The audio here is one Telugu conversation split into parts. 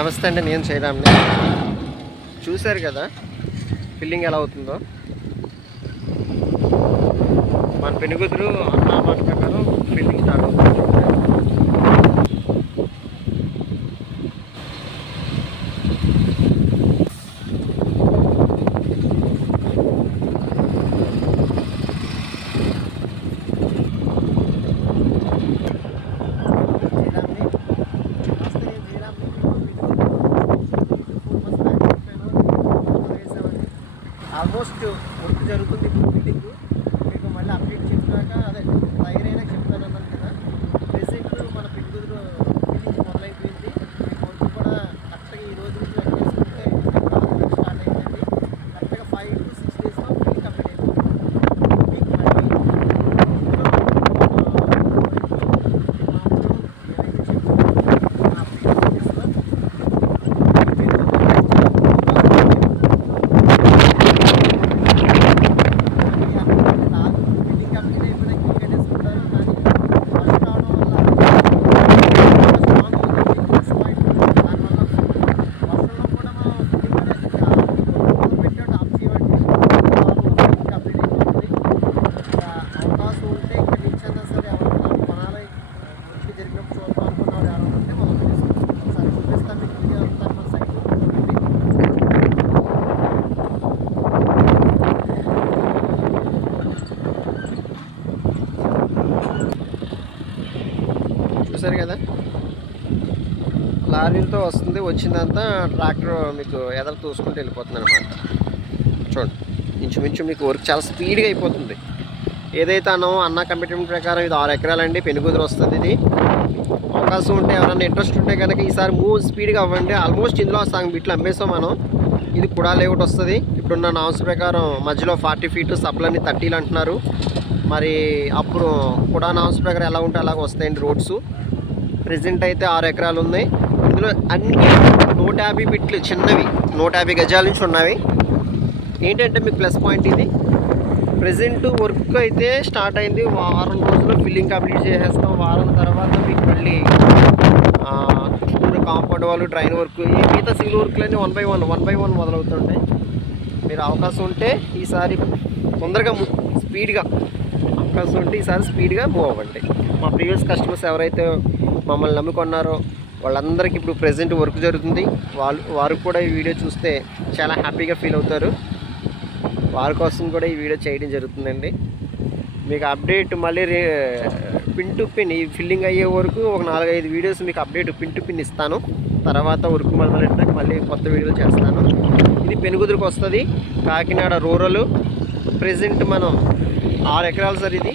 నమస్తే అండి, నేను శ్రీరామ్ని. చూశారు కదా ఫిల్లింగ్ ఎలా అవుతుందో. మన పెనుగుతురు అన్న మాట ప్రకారం ఫిల్లింగ్ స్టార్ట్ అవుతుంది. ఆల్మోస్ట్ వర్క్ జరుగుతుంది ఇప్పుడు ఫిట్టింగ్. మీకు మళ్ళీ అప్డేట్ చెప్పాక అదే తయారైనా చెప్తాను అన్నాను కదా. ప్రెసెంట్ మన పెట్టుకుదురు ఫిట్టింగ్ మొదలైపోయింది. మీకు వర్క్ కూడా కరెక్ట్గా ఈ రోజు నుంచి లెక్కేసుకుంటే స్టార్ట్ అయిందండి. కరెక్ట్గా 5 to 6 daysలో ఫిట్టింగ్ కంప్లీట్ అయిపోతుంది. మీకు మళ్ళీ చూసారు కదా, లారీలతో వస్తుంది. వచ్చిందంతా ట్రాక్టర్ మీకు ఎదలు తోసుకుంటూ వెళ్ళిపోతుంది అనమాట. చూడండి, ఇంచుమించు మీకు వర్క్ చాలా స్పీడ్గా అయిపోతుంది. ఏదైతే అన్న కమిట్మెంట్ ప్రకారం ఇది 6 ఎకరాలండి, పెనుగుదురు వస్తుంది. ఇది అవకాశం ఉంటే ఎవరైనా ఇంట్రెస్ట్ ఉంటే కనుక ఈసారి స్పీడ్గా అవ్వండి. ఆల్మోస్ట్ ఇందులో సగం బిట్లు అమ్మేసాం మనం. ఇది కూడా లేఅవుట్ వస్తుంది. ఇప్పుడున్న నామ్స్ ప్రకారం మధ్యలో 40 feet, సబ్లని 30 అంటున్నారు. మరి అప్పుడు కూడా నామ్స్ ప్రకారం ఎలా ఉంటే అలాగ వస్తాయండి రోడ్స్. ప్రెజెంట్ అయితే 6 ఎకరాలు ఉన్నాయి. ఇందులో అన్ని 150 బిట్లు చిన్నవి, 150 గజాల నుంచి ఉన్నవి. ఏంటంటే మీకు ప్లస్ పాయింట్ ఇది. ప్రెజెంట్ వర్క్ అయితే స్టార్ట్ అయింది. వారం రోజుల్లో ఫిల్లింగ్ కంప్లీట్ చేసేస్తాం. వారం తర్వాత మీకు మళ్ళీ చుట్టూరు కాంపౌండ్ వాళ్ళు, డ్రైన్ వర్క్, ఈ మిగతా సివిల్ వర్క్లన్నీ 1 by 1 మొదలవుతుంటాయి. మీరు అవకాశం ఉంటే ఈసారి తొందరగా స్పీడ్గా అవకాశం ఉంటే ఈసారి స్పీడ్గా మూవ్ అవ్వండి. మా ప్రీవియస్ కస్టమర్స్ ఎవరైతే మమ్మల్ని నమ్ముకున్నారో వాళ్ళందరికీ ఇప్పుడు ప్రెజెంట్ వర్క్ జరుగుతుంది. వారు కూడా ఈ వీడియో చూస్తే చాలా హ్యాపీగా ఫీల్ అవుతారు. వారి కోసం కూడా ఈ వీడియో చేయడం జరుగుతుందండి. మీకు అప్డేట్ మళ్ళీ పిన్ టు పిన్ ఈ ఫిల్లింగ్ అయ్యే వరకు ఒక 4-5 వీడియోస్ మీకు అప్డేట్ పిన్ టు పిన్ ఇస్తాను. తర్వాత వర్క్ మొదలెట్టాక మళ్ళీ కొత్త వీడియోలు చేస్తాను. ఇది పెనుగుదురుకు వస్తుంది, కాకినాడ రూరల్. ప్రెజెంట్ మనం 6 ఎకరాలు సార్. ఇది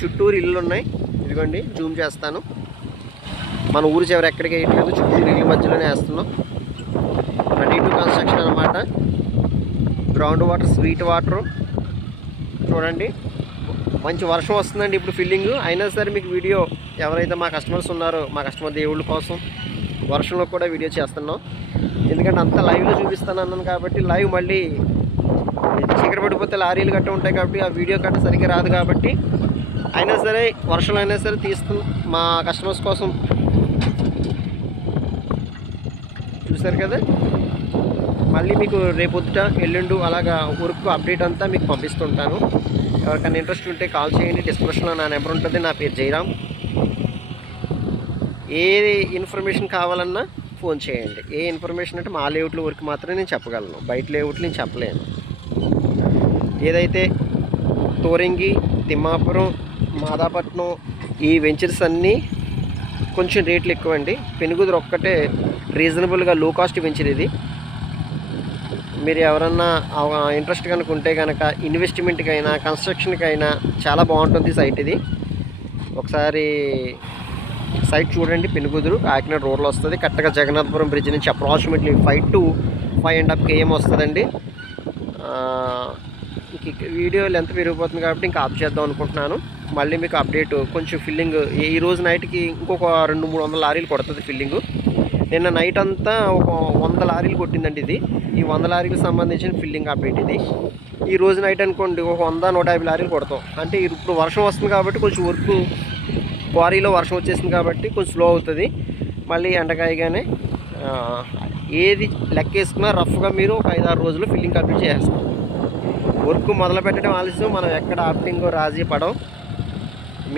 చుట్టూరు ఇల్లు ఉన్నాయి. ఇదిగోండి, జూమ్ చేస్తాను. మన ఊరు చివరి ఎక్కడికి వేయట్లేదు, చుట్టూరు ఇల్లు మధ్యలోనే వేస్తున్నాం. రెడీ టు కన్స్ట్రక్షన్ అనమాట. Ground water, sweet water. చూడండి, మంచి వర్షం వస్తుందండి ఇప్పుడు ఫిల్లింగ్. అయినా సరే మీకు వీడియో ఎవరైతే మా కస్టమర్స్ ఉన్నారో, మా కస్టమర్ దేవుళ్ళ కోసం వర్షంలో కూడా వీడియో చేస్తున్నాం. ఎందుకంటే అంతా లైవ్లో చూపిస్తాను అన్నాను కాబట్టి, లైవ్ మళ్ళీ చీకటి పడిపోతే లారీలు గట్ట ఉంటాయి కాబట్టి ఆ వీడియో గట్ట సరిగ్గా రాదు కాబట్టి, అయినా సరే వర్షంలో అయినా సరే తీస్తాం మా కస్టమర్స్ కోసం. చూసారు కదా, మళ్ళీ మీకు రేపొద్దుట ఎల్లుండు అలాగా వర్క్ అప్డేట్ అంతా మీకు పంపిస్తుంటాను. ఎవరికైనా ఇంట్రెస్ట్ ఉంటే కాల్ చేయండి. డిస్క్రిప్షన్లో నా నెంబర్ ఉంటుంది. నా పేరు జయరామ్. ఏ ఇన్ఫర్మేషన్ కావాలన్నా ఫోన్ చేయండి. ఏ ఇన్ఫర్మేషన్ అంటే మా లేఅవుట్ల వరకు మాత్రమే నేను చెప్పగలను, బయట లేఅవుట్లు నేను చెప్పలేను. ఏదైతే తోరంగి, తిమ్మాపురం, మాదాపట్నం ఈ వెంచర్స్ అన్నీ కొంచెం రేట్లు ఎక్కువండి. పెనుగుదురు ఒక్కటే రీజనబుల్గా లో కాస్ట్ వెంచర్ ఇది. మీరు ఎవరన్నా ఇంట్రెస్ట్ కనుక ఉంటే కనుక ఇన్వెస్ట్మెంట్కైనా కన్స్ట్రక్షన్కైనా చాలా బాగుంటుంది సైట్ ఇది. ఒకసారి సైట్ చూడండి. పెనుగుదురు కాకినాడ రోడ్లో వస్తుంది. కరెక్ట్గా జగన్నాథపురం బ్రిడ్జ్ నుంచి అప్రాక్సిమేట్లీ 5 to 5.5 km వస్తుందండి. వీడియో లెంత్ పెరిగిపోతుంది కాబట్టి ఇంకా ఆఫ్ చేద్దాం అనుకుంటున్నాను. మళ్ళీ మీకు అప్డేట్ కొంచెం ఫిల్లింగ్ ఈ రోజు నైట్కి ఇంకొక 200-300 లారీలు కొడుతుంది ఫిల్లింగు. నిన్న నైట్ అంతా ఒక 100 లారీలు కొట్టిందండి ఇది. ఈ 100 లారీలకు సంబంధించిన ఫిల్లింగ్ అప్డేట్ ఇది. ఈ రోజు నైట్ అనుకోండి ఒక 100-150 లారీలు కొడతాం. అంటే ఇప్పుడు వర్షం వస్తుంది కాబట్టి కొంచెం వర్క్ క్వారీలో వర్షం వచ్చేసింది కాబట్టి కొంచెం స్లో అవుతుంది. మళ్ళీ ఎండకాయగానే ఆ, ఏది లెక్క వేసుకున్నా రఫ్గా మీరు ఒక 5-6 రోజులు ఫిల్లింగ్ కంప్లీట్ చేసేస్తాం. వర్క్ మొదలు పెట్టడం ఆలస్యం, మనం ఎక్కడ ఆప్టింగ్ రాజీ పడం,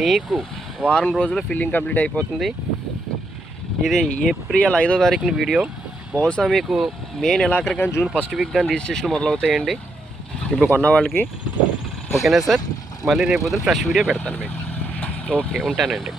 మీకు వారం రోజులు ఫిల్లింగ్ కంప్లీట్ అయిపోతుంది. ఇది ఏప్రిల్ 5వ తారీఖున వీడియో. బహుశా మీకు మే నెలాఖరు కానీ జూన్ ఫస్ట్ వీక్ కానీ రిజిస్ట్రేషన్ మొదలవుతాయండి ఇప్పుడు కొన్న వాళ్ళకి. ఓకేనా సార్? మళ్ళీ రేపు ఫ్రెష్ వీడియో పెడతాను మీకు. ఓకే, ఉంటానండి.